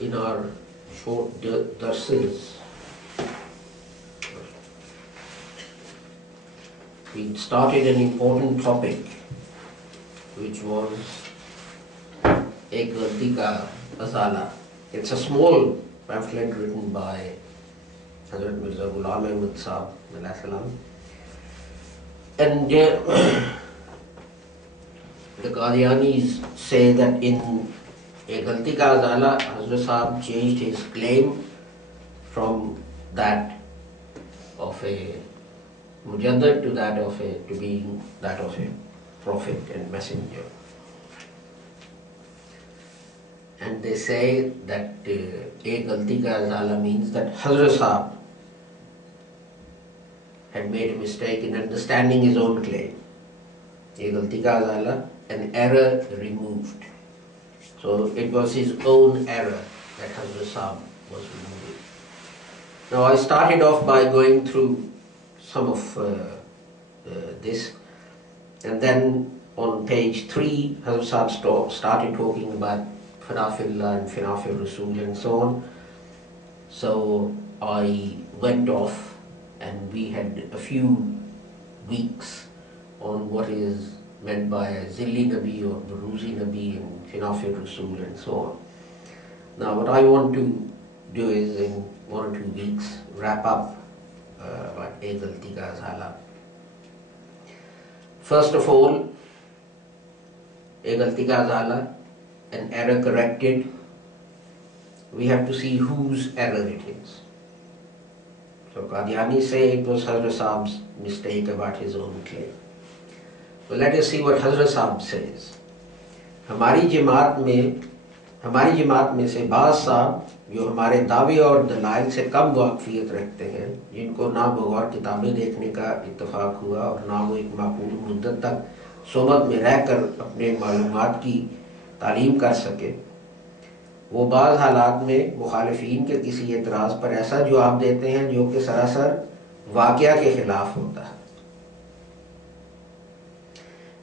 in our short darses, we started an important topic which was Ek Galti Ka Azala. It's a small pamphlet written by Hazrat Mirza Ghulam Ahmad Sahab alayhi salam. And the Qadianis say that in Ek Galti Ka Azala, Hazrat Sahab changed his claim from that of a Mujaddad to being that of a prophet and messenger. And they say that Ek Galti Ka Azala means that Hazrat Sahab had made a mistake in understanding his own claim. Ek Galti Ka Azala, an error removed. So it was his own error that Hazrat Sahab was removing. Now I started off by going through some of this, and then on page 3 Hazrat Sahab started talking about Fanafillah and Fanafil Rasul and so on. So I went off and we had a few weeks on what is meant by a Zilli Nabi or Buruzi Nabi and Fanafil Rasul and so on. Now what I want to do is in 1 or 2 weeks wrap up about Ek Galti Ka Azala. First of all, Ek Galti Ka Azala, an error corrected. We have to see whose error it is. So Qadiani say it was Hazrat Sahab's mistake about his own claim. So let us see what Hazrat Sahab says. हमारी जमात में से बाज़ साहब जो हमारे दावे और दलाइल से कम वाक़फ़ियत रखते हैं, जिनको ना बगौर किताबें देखने का इत्तफ़ाक़ हुआ और ना वो एक माकूल मुद्दत तक सोबत में रहकर अपने मालूमात की तालीम कर सके, वो बाज़ हालात में मुखालिफीन के किसी एतराज़ पर ऐसा जवाब देते हैं जो कि सरासर वाक़या के ख़िलाफ़ होता है।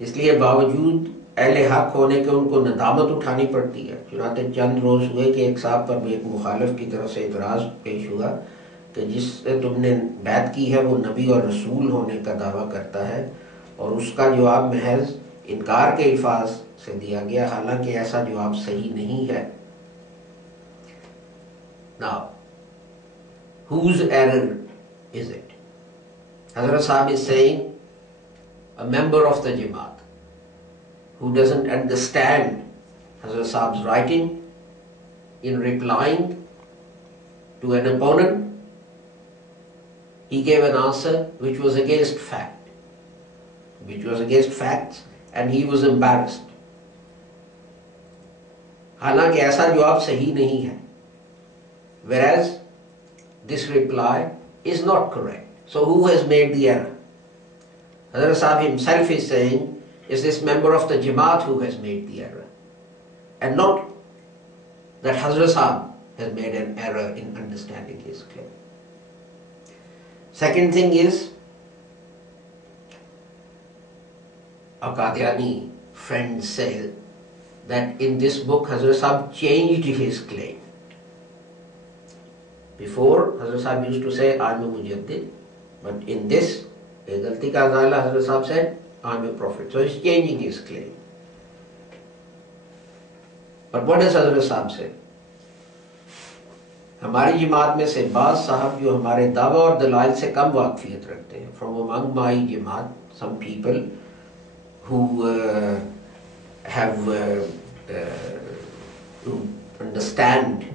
इसलिए बावजूद अहले हक होने के उनको नदामत उठानी पड़ती है। चुनांचे चंद रोज़ हुए कि एक साहब पर एक मुखालिफ की तरफ से एतराज़ पेश हुआ कि जिससे तुमने बैत की है वो नबी और रसूल होने का दावा करता है, और उसका जवाब महज इनकार के अल्फाज से दिया गया, हालांकि ऐसा जवाब सही नहीं है। Now, whose error is it? Hazrat Sahab is saying a member of the Jamaat who doesn't understand Hazrat Sahab's writing in replying to an opponent, he gave an answer which was against fact, and he was embarrassed. हालांकि ऐसा जवाब सही नहीं है, whereas this reply is not correct. So who has made the error? Hazrat Sahab himself is saying, is this member of the Jamaat who has made the error, and not that Hazrat Sahab has made an error in understanding his claim. Second thing is, a Qadiani friend said that in this book Hazrat Sahab changed his claim. Before, Hazrat Sahab used to say, I am a Mujaddid, but in this, Ek Galti Ka Azala, Hazrat Sahab said, I am a prophet. So he's changing his claim. But what does Hazrat Sahab say? हमारी जमात में से बाज़ साहब जो हमारे दावा और दलाइल से कम वाक़फ़ियत रखते हैं. From among my Jamaat, some people who who understand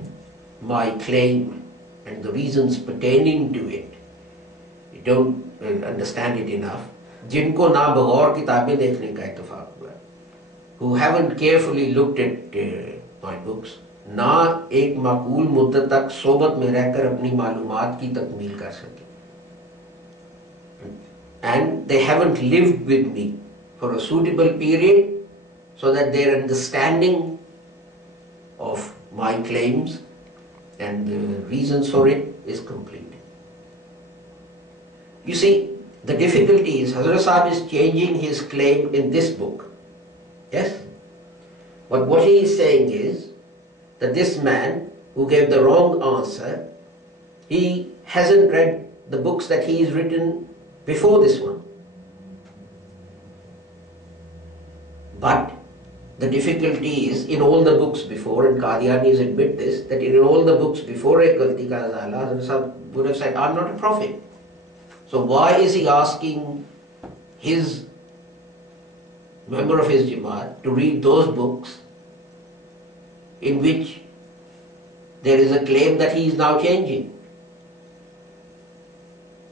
my claim and the reasons pertaining to it, you don't understand it enough. जिनको ना बगौर किताबें देखने का इत्तफाक हुआ, who haven't carefully looked at my books, ना एक माकूल मुद्दत तक सोबत में रहकर अपनी मालूमात की तकमील कर सके, and they haven't lived with me for a suitable period so that their understanding of my claims and the reasons for it is complete. You see, the difficulty is Hazrat Sahab is changing his claim in this book. Yes? But what he is saying is that this man who gave the wrong answer, he hasn't read the books that he has written before this one. But the difficulty is, in all the books before, and Qadianis admit this, that in all the books before ek galti ka izala, Hazrat Sahib would have said, I'm not a prophet. So why is he asking his member of his Jamaat to read those books in which there is a claim that he is now changing?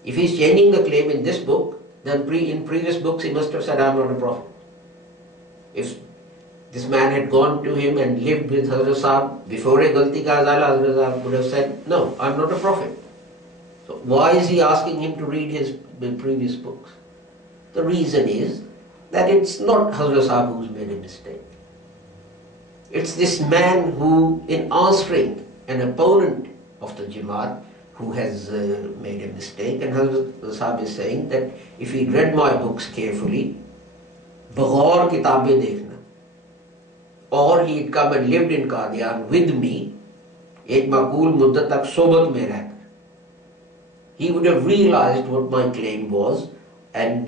If he is changing the claim in this book, then in previous books he must have said, I'm not a prophet. If this man had gone to him and lived with Hazrat Sahib before a galti ka izala, Hazrat Sahib would have said, no, I'm not a prophet. So why is he asking him to read his previous books? The reason is that it's not Hazrat Sahib who's made a mistake. It's this man who, in answering an opponent of the Jamaat who has made a mistake, and Hazrat Sahib is saying that if he read my books carefully, बगौर किताबें देखना, और he had come and lived in Qadian with me, एक माकूल मुद्दत तक सोबत में रहकर, he would have realized what my claim was and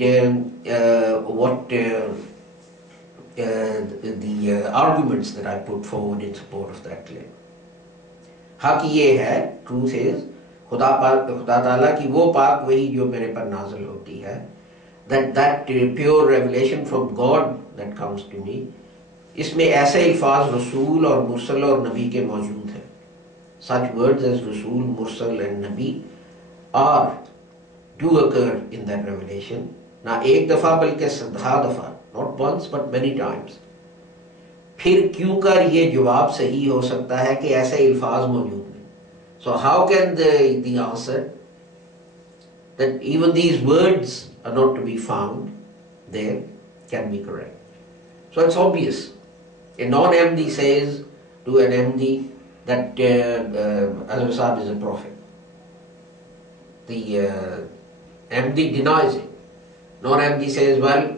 what the arguments that I put forward in support of that claim. हक ये है, truth is, खुदा ताला की वो पाक वही जो मेरे पर नाज़िल होती है, that pure revelation from God that comes to me, इसमें ऐसे अल्फाज रसूल और मुरसल और नबी के मौजूद हैं. Such words as रसूल, Mursal and Nabi do occur in that revelation. ना एक दफा बल्कि सदा दफा, not once but many times. फिर क्यों कर ये जवाब सही हो सकता है कि ऐसे अल्फाज मौजूद नहीं? So how can the answer that even these words are not to be found there can be correct? So it's obvious. A non-MD says to an MD that Hazrat Sahib is a prophet. The MD denies it. Non-MD says, well,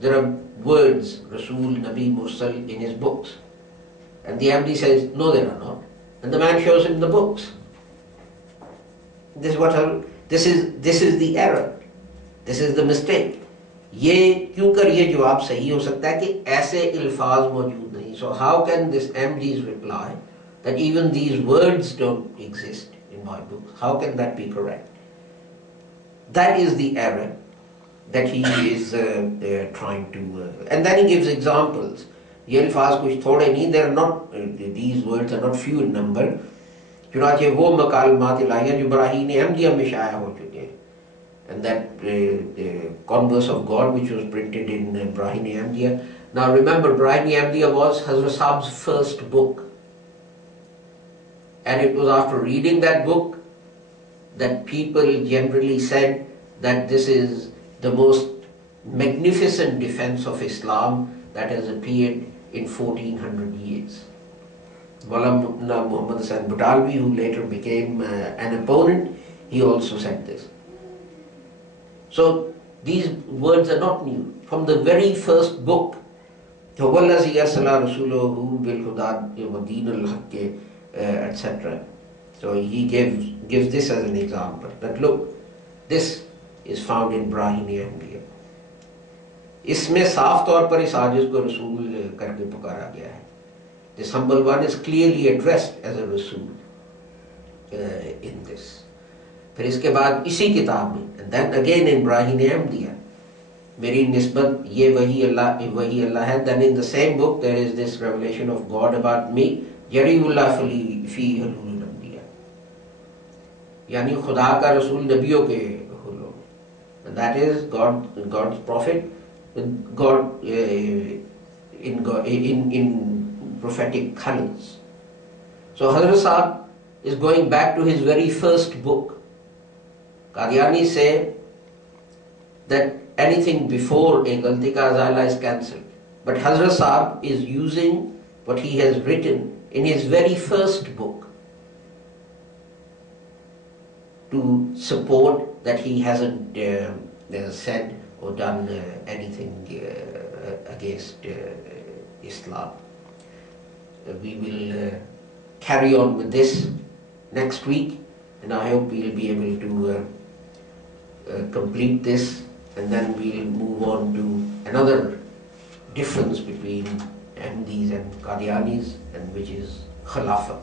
there are words, Rasul, Nabi, Mursal in his books. And the MD says, no, there are not. And the man shows him the books. This is the error. This is the mistake. ये क्यों कर ये जवाब सही हो सकता है कि ऐसे अल्फाज मौजूद नहीं? So how can this MD's reply that even these words don't exist in my books, how can that be correct? That is the error that he is trying to, and then he gives examples. ये अल्फाज कुछ थोड़े नहीं, they are not, these words are not few in number. चुनाचे वो मकालमात इलाहिया जो बराहीन अहमदिया में शाया हो चुके हैं. And that Converse of God which was printed in Brahini Ahmadiyya. Now remember, Brahini Ahmadiyya was Hazrat Sahib's first book. And it was after reading that book that people generally said that this is the most magnificent defense of Islam that has appeared in 1400 years. Maulana Muhammad Hasan Batalvi, who later became an opponent, he also said this. So these words are not new. From the very first book, etc. So he gives this as an example, that look, this is found in Brahini Ahmadiyya. इसमें साफ तौर पर इस आजिज़ को रसूल करके पुकारा गया है. This humble one is clearly addressed as a Rasul in this. फिर इसके बाद इसी किताब में, and then again in Brahini Ahmadiyya, मेरी निस्बत ये वही अल्लाह है. Then in the same book there is this revelation of God about me, जरीउल्लाह फी हलूल अंबिया, यानी खुदा का रसूल नबियों के हुलूल. And that is God's prophet with God in prophetic colors. So Hazrat Sahib is going back to his very first book. Qadiani say that anything before a galti ka izala is cancelled. But Hazrat Sahib is using what he has written in his very first book to support that he hasn't said or done anything against Islam. We will carry on with this next week, and I hope we'll be able to complete this, and then we'll move on to another difference between Ahmadis and Qadianis, and which is Khilafat.